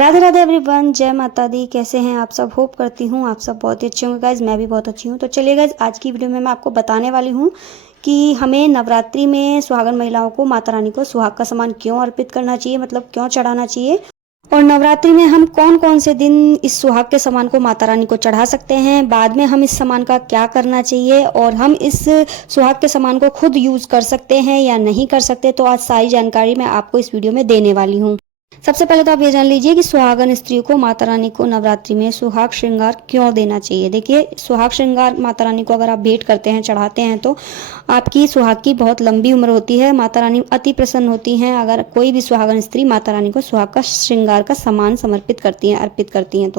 Radhe Radhe everyone, जय माता दी। कैसे हैं आप सब? होप करती हूँ आप सब बहुत ही अच्छे होंगे गाइज। मैं भी बहुत अच्छी हूँ। तो चलिए गाइज, आज की वीडियो में मैं आपको बताने वाली हूँ कि हमें नवरात्रि में सुहागन महिलाओं को माता रानी को सुहाग का सामान क्यों अर्पित करना चाहिए, मतलब क्यों चढ़ाना चाहिए, और नवरात्रि में हम कौन कौन से दिन इस सुहाग के सामान को माता रानी को चढ़ा सकते हैं, बाद में हम इस सामान का क्या करना चाहिए, और हम इस सुहाग के सामान को खुद यूज कर सकते हैं या नहीं कर सकते। तो आज सारी जानकारी मैं आपको इस वीडियो में देने वाली हूँ। सबसे पहले तो आप ये जान लीजिए कि सुहागन स्त्री को माता रानी को नवरात्रि में सुहाग श्रृंगार क्यों देना चाहिए। देखिए, सुहाग श्रृंगार माता रानी को अगर आप भेंट करते हैं, चढ़ाते हैं, तो आपकी सुहाग की बहुत लंबी उम्र होती है। माता रानी अति प्रसन्न होती हैं अगर कोई भी सुहागन स्त्री माता रानी को सुहाग का श्रृंगार का सामान समर्पित करती हैं, अर्पित करती हैं।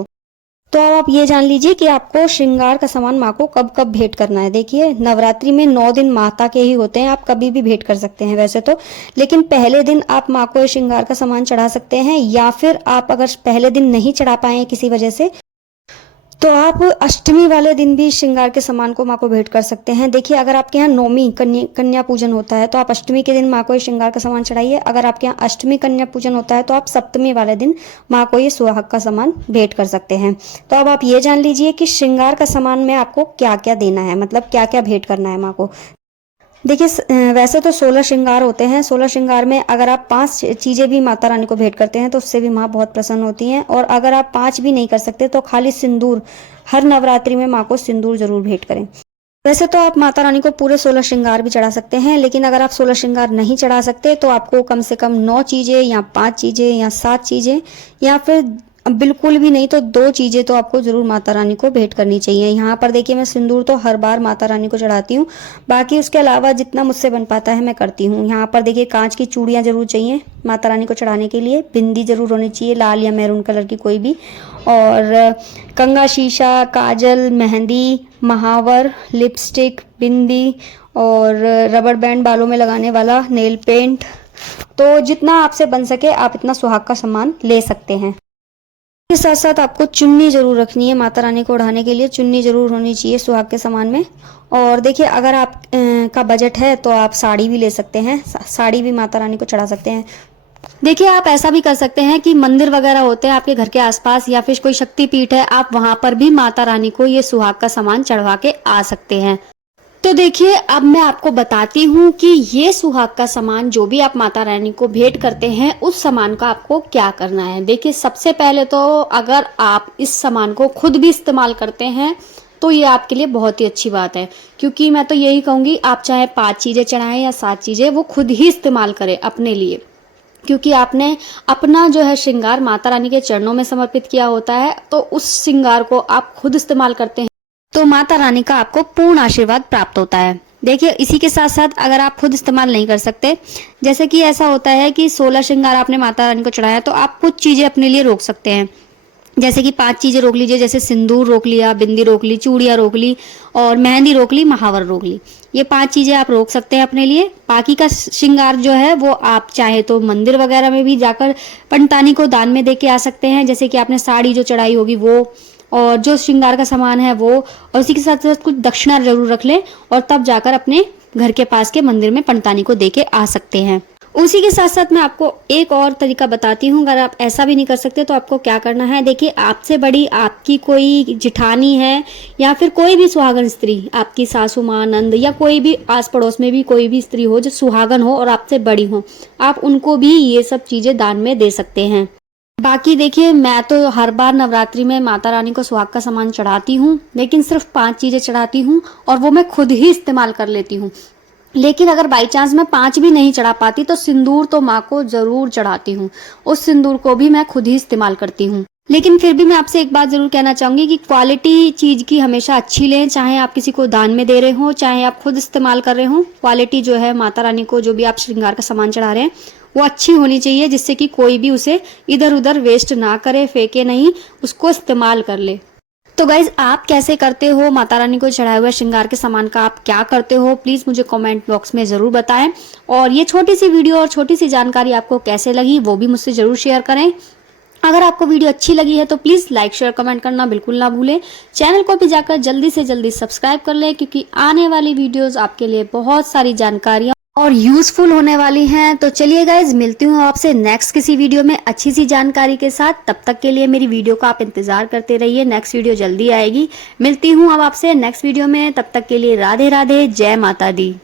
तो अब आप ये जान लीजिए कि आपको श्रृंगार का सामान माँ को कब कब भेंट करना है। देखिए, नवरात्रि में 9 दिन माता के ही होते हैं, आप कभी भी भेंट कर सकते हैं वैसे तो, लेकिन पहले दिन आप माँ को श्रृंगार का सामान चढ़ा सकते हैं, या फिर आप अगर पहले दिन नहीं चढ़ा पाए किसी वजह से, तो आप अष्टमी वाले दिन भी श्रृंगार के सामान को माँ को भेंट कर सकते हैं। देखिए, अगर आपके यहाँ नौमी कन्या पूजन होता है तो आप अष्टमी के दिन माँ को ये श्रृंगार का सामान चढ़ाइए। अगर आपके यहाँ अष्टमी कन्या पूजन होता है तो आप सप्तमी वाले दिन माँ को ये सुहाग का सामान भेंट कर सकते हैं। तो अब आप ये जान लीजिए कि श्रृंगार का सामान में आपको क्या क्या देना है, मतलब क्या क्या भेंट करना है माँ को। देखिए, वैसे तो 16 श्रृंगार होते हैं। 16 श्रृंगार में अगर आप 5 चीजें भी माता रानी को भेंट करते हैं तो उससे भी माँ बहुत प्रसन्न होती हैं। और अगर आप 5 भी नहीं कर सकते तो खाली सिंदूर, हर नवरात्रि में माँ को सिंदूर जरूर भेंट करें। वैसे तो आप माता रानी को पूरे 16 श्रृंगार भी चढ़ा सकते हैं, लेकिन अगर आप 16 श्रृंगार नहीं चढ़ा सकते तो आपको कम से कम 9 चीजें या 5 चीजें या 7 चीजें, या फिर बिल्कुल भी नहीं तो 2 चीजें तो आपको जरूर माता रानी को भेंट करनी चाहिए। यहाँ पर देखिए, मैं सिंदूर तो हर बार माता रानी को चढ़ाती हूँ, बाकी उसके अलावा जितना मुझसे बन पाता है मैं करती हूँ। यहाँ पर देखिए, कांच की चूड़ियाँ जरूर चाहिए माता रानी को चढ़ाने के लिए, बिंदी जरूर होनी चाहिए, लाल या मैरून कलर की कोई भी, और कंगा शीशा, काजल, मेहंदी, महावर, लिपस्टिक, बिंदी, और रबड़ बैंड बालों में लगाने वाला, नेल पेंट। तो जितना आपसे बन सके आप इतना सुहाग का सामान ले सकते हैं। इसके साथ साथ आपको चुन्नी जरूर रखनी है, माता रानी को ओढ़ाने के लिए चुन्नी जरूर होनी चाहिए सुहाग के सामान में। और देखिए, अगर आप का बजट है तो आप साड़ी भी ले सकते हैं, साड़ी भी माता रानी को चढ़ा सकते हैं। देखिए, आप ऐसा भी कर सकते हैं कि मंदिर वगैरह होते हैं आपके घर के आसपास, या फिर कोई शक्तिपीठ है, आप वहां पर भी माता रानी को ये सुहाग का सामान चढ़वा के आ सकते हैं। तो देखिए, अब मैं आपको बताती हूँ कि ये सुहाग का सामान जो भी आप माता रानी को भेंट करते हैं, उस सामान का आपको क्या करना है। देखिए, सबसे पहले तो अगर आप इस सामान को खुद भी इस्तेमाल करते हैं तो ये आपके लिए बहुत ही अच्छी बात है, क्योंकि मैं तो यही कहूँगी, आप चाहे 5 चीज़ें चढ़ाएं या 7 चीज़ें, वो खुद ही इस्तेमाल करें अपने लिए, क्योंकि आपने अपना जो है श्रृंगार माता रानी के चरणों में समर्पित किया होता है। तो उस श्रृंगार को आप खुद इस्तेमाल करते हैं तो माता रानी का आपको पूर्ण आशीर्वाद प्राप्त होता है। देखिए, इसी के साथ साथ अगर आप खुद इस्तेमाल नहीं कर सकते, जैसे कि ऐसा होता है कि 16 श्रृंगार आपने माता रानी को चढ़ाया, तो आप कुछ चीजें अपने लिए रोक सकते हैं। जैसे कि 5 चीजें रोक लीजिए, जैसे सिंदूर रोक लिया, बिंदी रोक ली, चूड़ियां रोक ली, और मेहंदी रोक ली, महावर रोक ली। ये 5 चीजें आप रोक सकते हैं अपने लिए। बाकी का श्रृंगार जो है वो आप चाहे तो मंदिर वगैरह में भी जाकर पंडितानी को दान में दे के आ सकते हैं, जैसे कि आपने साड़ी जो चढ़ाई होगी वो, और जो श्रृंगार का सामान है वो, और उसी के साथ साथ कुछ दक्षिणा जरूर रख लें, और तब जाकर अपने घर के पास के मंदिर में पंडितानी को दे के आ सकते हैं। उसी के साथ साथ मैं आपको एक और तरीका बताती हूँ, अगर आप ऐसा भी नहीं कर सकते तो आपको क्या करना है। देखिए, आपसे बड़ी आपकी कोई जिठानी है, या फिर कोई भी सुहागन स्त्री, आपकी सासू माँ, नंद, या कोई भी आस पड़ोस में भी कोई भी स्त्री हो जो सुहागन हो और आपसे बड़ी हो, आप उनको भी ये सब चीजें दान में दे सकते हैं। बाकी देखिए, मैं तो हर बार नवरात्रि में माता रानी को सुहाग का सामान चढ़ाती हूँ, लेकिन सिर्फ 5 चीजें चढ़ाती हूँ, और वो मैं खुद ही इस्तेमाल कर लेती हूँ। लेकिन अगर बाई चांस मैं 5 भी नहीं चढ़ा पाती तो सिंदूर तो माँ को जरूर चढ़ाती हूँ, उस सिंदूर को भी मैं खुद ही इस्तेमाल करती हूँ। लेकिन फिर भी मैं आपसे एक बात जरूर कहना चाहूंगी कि क्वालिटी चीज की हमेशा अच्छी लें, चाहे आप किसी को दान में दे रहे हो, चाहे आप खुद इस्तेमाल कर रहे हो। क्वालिटी जो है माता रानी को, जो भी आप श्रृंगार का सामान चढ़ा रहे हैं, वो अच्छी होनी चाहिए, जिससे कि कोई भी उसे इधर उधर वेस्ट ना करे, फेंके नहीं, उसको इस्तेमाल कर ले। तो गाइज, आप कैसे करते हो माता रानी को चढ़ाए हुए श्रृंगार के सामान का, आप क्या करते हो, प्लीज मुझे कमेंट बॉक्स में जरूर बताएं। और ये छोटी सी वीडियो और छोटी सी जानकारी आपको कैसे लगी वो भी मुझसे जरूर शेयर करें। अगर आपको वीडियो अच्छी लगी है तो प्लीज लाइक शेयर कमेंट करना बिल्कुल ना भूलें। चैनल को भी जाकर जल्दी से जल्दी सब्सक्राइब कर लें, क्योंकि आने वाली वीडियोस आपके लिए बहुत सारी जानकारियां और यूजफुल होने वाली हैं। तो चलिए गाइज, मिलती हूँ आपसे नेक्स्ट किसी वीडियो में अच्छी सी जानकारी के साथ। तब तक के लिए मेरी वीडियो का आप इंतजार करते रहिए, नेक्स्ट वीडियो जल्दी आएगी। मिलती हूँ अब आपसे नेक्स्ट वीडियो में, तब तक के लिए राधे राधे, जय माता दी।